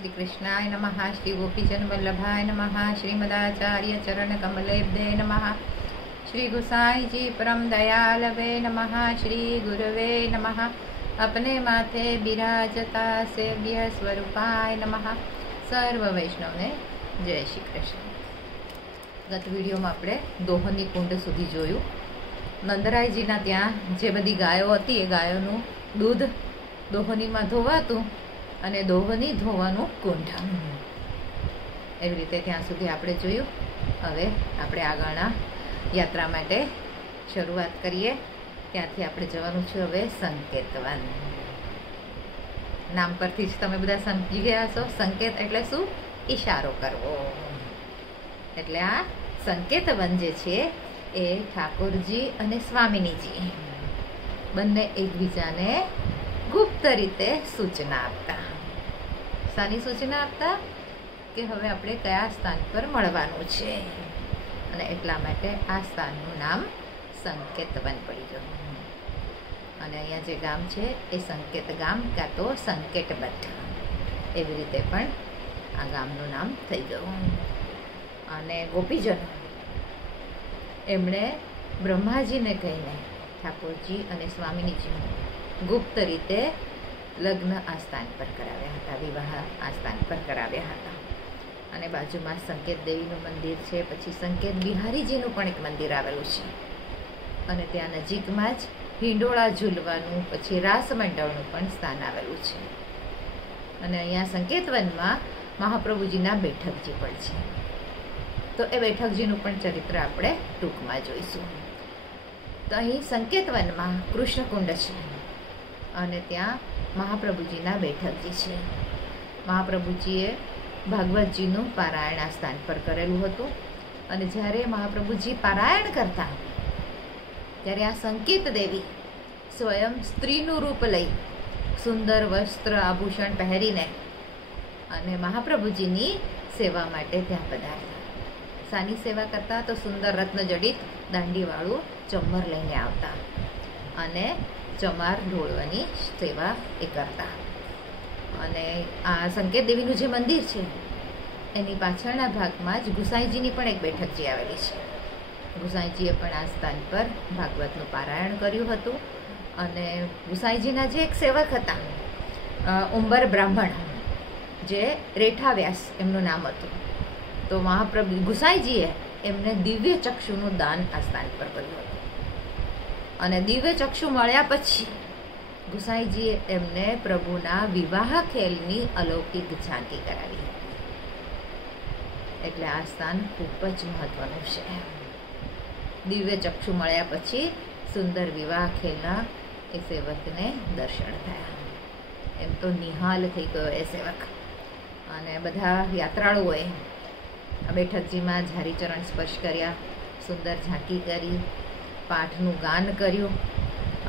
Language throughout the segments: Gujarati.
श्री कृष्णाय नमः। श्री गोपीजन वल्लभाय नमः। श्रीमदाचार्य चरण कमलेभ्ये नमः। श्री गुसाई जी परम दयालवे नमः। श्री गुरवे नमः। अपने माथे बिराजता सेव्य स्वरूपाय नमः। सर्व वैष्णव ने जय श्री कृष्ण। गत विडियो में આપણે દોહની કુંડ સુધી જોયું। નંદરાયજીના ત્યાં જે બધી ગાયો હતી એ ગાયોનું દૂધ દોહનીમાં ધોવાતું અને દોહની ધોવાનું કુંડ, એવી રીતે ત્યાં સુધી આપણે જોયું। હવે આપણે આગળના યાત્રા માટે શરૂઆત કરીએ। ત્યાંથી આપણે જવાનું છે હવે સંકેતવન। નામ પરથી જ તમે બધા સમજી ગયા છો। સંકેત એટલે શું? ઈશારો કરવો। એટલે આ સંકેતવન જે છે એ ઠાકોરજી અને સ્વામિનીજી બંને એકબીજાને ગુપ્ત રીતે સૂચના આપતા। શાની સૂચના આપતા? કે હવે આપણે કયા સ્થાન પર મળવાનું છે, અને એટલા માટે આ સ્થાનનું નામ સંકેતવન પડી ગયું। અને અહીંયા જે ગામ છે એ સંકેત ગામ કાં તો સંકેતબદ્ધ, એવી રીતે પણ આ ગામનું નામ થઈ ગયું। અને ગોપીજનો એમણે બ્રહ્માજીને કહીને ઠાકોરજી અને સ્વામિનીજીનું ગુપ્ત રીતે લગ્ન આ સ્થાન પર કરાવ્યા હતા, વિવાહ આ સ્થાન પર કરાવ્યા હતા। અને બાજુમાં સંકેત દેવીનું મંદિર છે, પછી સંકેત બિહારીજીનું પણ એક મંદિર આવેલું છે, અને ત્યાં નજીકમાં જ હિંડોળા ઝૂલવાનું પછી રાસ મંડળનું પણ સ્થાન આવેલું છે। અને અહીંયા સંકેતવનમાં મહાપ્રભુજીના બેઠકજી પણ છે, તો એ બેઠકજીનું પણ ચરિત્ર આપણે ટૂંકમાં જોઈશું। તો અહીં સંકેતવનમાં કૃષ્ણકુંડ છે અને ત્યાં મહાપ્રભુજીના બેઠકજી છે। મહાપ્રભુજીએ ભાગવતજીનું પારાયણ આ સ્થાન પર કરેલું હતું, અને જ્યારે મહાપ્રભુજી પારાયણ કરતા ત્યારે આ સંકેત દેવી સ્વયં સ્ત્રીનું રૂપ લઈ સુંદર વસ્ત્ર આભૂષણ પહેરીને અને મહાપ્રભુજીની સેવા માટે ત્યાં પધાર્યા। શાની સેવા કરતા? તો સુંદર રત્નજડિત દાંડીવાળું ચમર લઈને આવતા અને ચમાર ઢોળવાની સેવા એ કરતા। અને આ સંકેત દેવીનું જે મંદિર છે એની પાછળના ભાગમાં જ ગુસાઈજીની પણ એક બેઠકજી આવેલી છે। ગુસાઈજીએ પણ આ સ્થાન પર ભાગવતનું પારાયણ કર્યું હતું, અને ગુસાઈજીના જે એક સેવક હતા ઉંબર બ્રાહ્મણ, જે રેઠા વ્યાસ એમનું નામ હતું, તો મહાપ્રભુ ગુસાઈજીએ એમને દિવ્ય ચક્ષુનું દાન આ સ્થાન પર કર્યું હતું। અને દિવ્ય ચક્ષુ મળ્યા પછી ગુસાઈજીએ એમને પ્રભુના વિવાહ ખેલની અલૌકિક ઝાંકી કરાવી, એટલે આ સ્થાન ખૂબ જ મહત્વનું છે। દિવ્ય ચક્ષુ મળ્યા પછી સુંદર વિવાહ ખેલના એ સેવકને દર્શન થયા। એમ તો નિહાલ થઈ ગયો એ સેવક। અને બધા યાત્રાળુઓએ બેઠકજીમાં ઝારીચરણ સ્પર્શ કર્યા, સુંદર ઝાંકી કરી, પાઠનું ગાન કર્યું,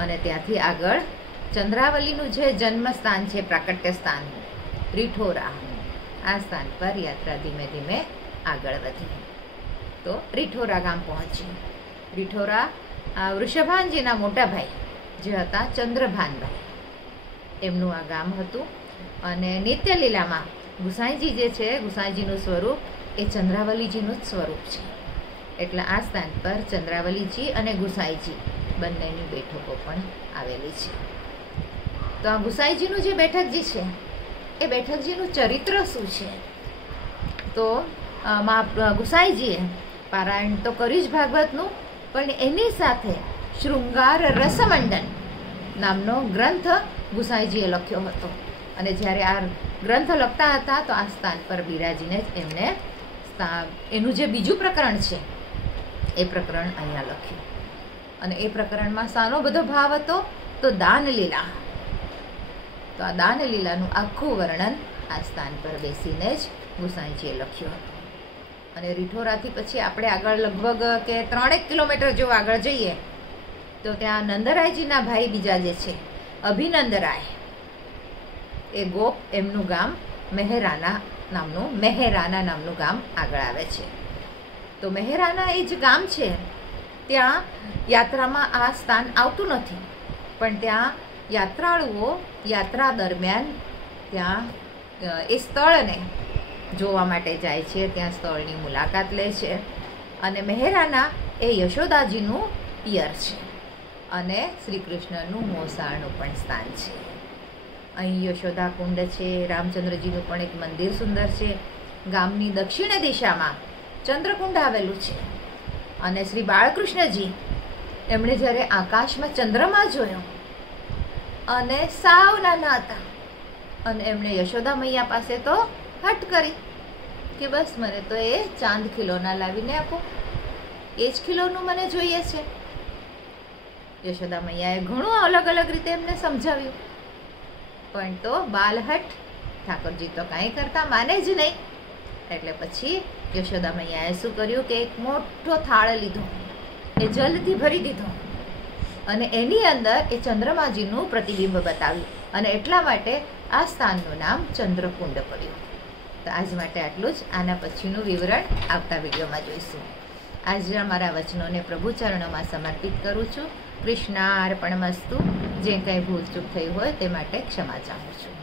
અને ત્યાંથી આગળ ચંદ્રાવલીનું જે જન્મસ્થાન છે, પ્રાકટ્ય સ્થાન રીઠોરા, આ સ્થાન પર યાત્રા ધીમે ધીમે આગળ વધી તો રીઠોરા ગામ પહોંચી। રીઠોરા વૃષભાનજીના મોટા ભાઈ જે હતા ચંદ્રભાનભાઈ, એમનું આ ગામ હતું। અને નિત્યલીલામાં ગુસાઈજી જે છે, ગુસાઈજીનું સ્વરૂપ એ ચંદ્રાવલીજીનું જ સ્વરૂપ છે, એટલે આ સ્થાન પર ચંદ્રાવલીજી અને ગુસાઈજી બંનેની બેઠકો પણ આવેલી છે। તો આ ગુસાઈજીનું જે બેઠકજી છે એ બેઠકજીનું ચરિત્ર શું છે? તો ગુસાઈજીએ પારાયણ તો કર્યું જ ભાગવતનું, પણ એની સાથે શૃંગાર રસમંડન નામનો ગ્રંથ ગુસાઈજીએ લખ્યો હતો। અને જ્યારે આ ગ્રંથ લખતા હતા તો આ સ્થાન પર બિરાજીને જ એમને એનું જે બીજું પ્રકરણ છે એ પ્રકરણ અહીંયા લખ્યું। અને એ પ્રકરણમાં શાનો બધો ભાવ હતો? તો દાનલીલા। તો આ દાનલીલાનું આખું વર્ણન આ સ્થાન પર બેસીને જ ગુસાઈજીએ લખ્યું હતું। અને રીઠોરાથી પછી આપણે આગળ લગભગ કે 3 કિલોમીટર જો આગળ જઈએ તો ત્યાં નંદરાયજીના ભાઈ બીજા જે છે અભિનંદરાય, એ ગોપ, એમનું ગામ મહેરાના નામનું ગામ આગળ આવે છે। તો મહેરાના એ જે ગામ છે ત્યાં યાત્રામાં આ સ્થાન આવતું નથી, પણ ત્યાં યાત્રાળુઓ યાત્રા દરમિયાન ત્યાં એ સ્થળને જોવા માટે જાય છે, ત્યાં સ્થળની મુલાકાત લે છે. અને મહેરાના એ યશોદાજીનું પિયર છે અને શ્રી કૃષ્ણનું મોસાળનું પણ સ્થાન છે. અહીં યશોદા કુંડ છે, રામચંદ્રજીનું પણ એક મંદિર સુંદર છે. ગામની દક્ષિણ દિશામાં ચંદ્રકુંડ આવેલું છે. અને શ્રી બાળકૃષ્ણજી એમણે જ્યારે આકાશમાં ચંદ્રમા જોયો અને સાવ નાના હતા અને એમણે યશોદા મૈયા પાસે તો હટ કરી કે બસ મને તો એ ચાંદ ખીલોના લાવીને આપો, એ જ ખીલોનું મને જોઈએ છે. યશોદા મૈયાએ ઘણું અલગ અલગ રીતે એમને સમજાવ્યું, પણ તો બાલહટ ઠાકોરજી તો કાંઈ કરતા માને જ નહીં. એટલે પછી યશોદા મૈયાએ શું કર્યું કે એક મોટો થાળ લીધો, એ જલથી ભરી દીધો અને એની અંદર એ ચંદ્રમાજીનું પ્રતિબિંબ બતાવ્યું અને એટલા માટે આ સ્થાનનું નામ ચંદ્રકુંડ પડ્યું. તો આજ માટે આટલું જ. આના પછીનું વિવરણ આવતા વિડીયોમાં જોઈશું. આજના મારા વચનોને પ્રભુ ચરણોમાં સમર્પિત કરું છું. કૃષ્ણાર્પણમસ્તુ. જે કંઈ ભૂલચૂક થઈ હોય તે માટે ક્ષમા ચાહું છું.